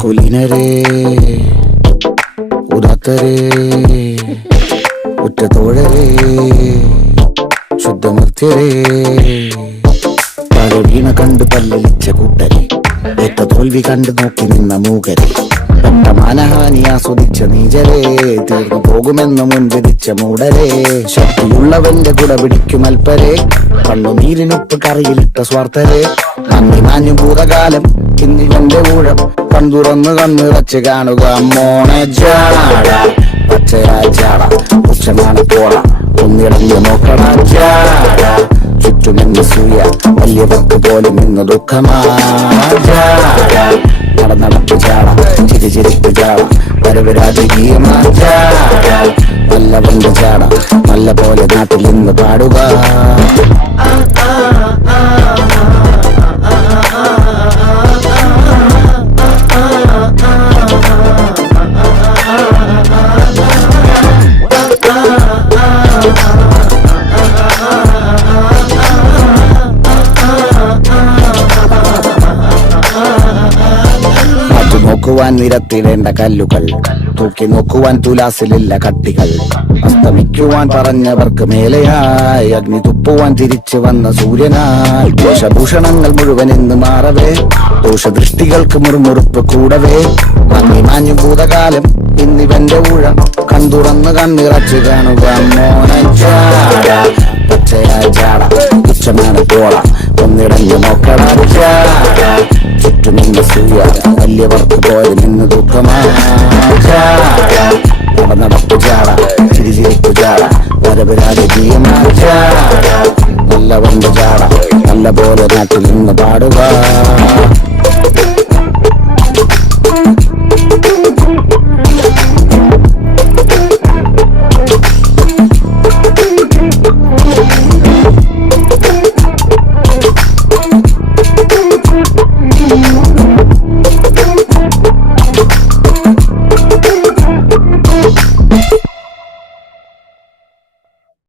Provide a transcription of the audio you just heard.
കുലീനരേ ഉദാത്തരേ ഉറ്റത്തോഴരേ ശുദ്ധമർത്യരേ പലവീണ കണ്ട് പല്ലലിച്ച കൂട്ടരെ ഏറ്റ തോൽവി കണ്ട് നോക്കി നിന്ന മൂകരെ പെട്ട മാനഹാനി ആസ്വദിച്ച നീചരേ തീർന്നു പോകുമെന്ന് മുൻവിധിച്ച മൂടരേ ശക്തിയുള്ളവന്റെ കുട പിടിക്കും അൽപ്പരെ കണ്ണുനീരിനൊപ്പ് കറിയിലിട്ട സ്വാർത്ഥരെ നന്ദി മാഞ്ഞു ഭൂതകാലം ഇന്നിവന്റെ ഊഴം കൺതുറന്ന് കണ്ണിറച്ച് കാണുക മോണെ ജാട പച്ചയായ ജാട പുച്ഛമാണ് പോള ഒന്നിടഞ്ഞ് നോക്കണ ജാട ചുറ്റുമെന്ന് സൂയ വലിയവർക്ക് പോലും ഇന്ന് ദുഃഖമാ ജാട നടന്നടപ്പ് ജാട ചിരിച്ചിരിപ്പ് ജാട വരവ് രാജകീയമാ ജാട നല്ലവന്റെ ജാട നല്ല പോലെ നാട്ടിൽ നിന്ന് പാടുക. നോക്കുവാൻ നിരത്തിടേണ്ട കല്ലുകൾ തൂക്കി നോക്കുവാൻ തുലാസിലില്ല കട്ടികൾ അസ്തമിക്കുവാൻ പറഞ്ഞവർക്ക് മേലെയായി അഗ്നി തുപ്പുവാൻ തിരിച്ചു വന്ന സൂര്യനായി ദോഷഭൂഷണങ്ങൾ മുഴുവൻ ഇന്ന് മാറവേ ദോഷദൃഷ്ടികൾക്ക് മുറുമുറുപ്പ് കൂടവേ മങ്ങി മാഞ്ഞു ഭൂതകാലം ഇന്നിവന്റെ ഊഴം കൺതുറന്ന് കണ്ണിറച്ച് കാണുക മോനെ ജാട പച്ചയായ ജാട ഉച്ചമാണ് പോള ഒന്നിടഞ്ഞ് നോക്കണ ജാട ചുറ്റുമിന്ന് സൂയ വലിയവർക്ക് പോയി നിന്ന് ദുഃഖമാ ജാട നടന്നടപ്പ് ജാട ചിരിച്ചിരിപ്പ് ജാട വരവ് രാജകീയമാ ജാട നല്ലവന്റെ ജാട നല്ല പോലെ നാട്ടിൽ നിന്ന് പാടുക.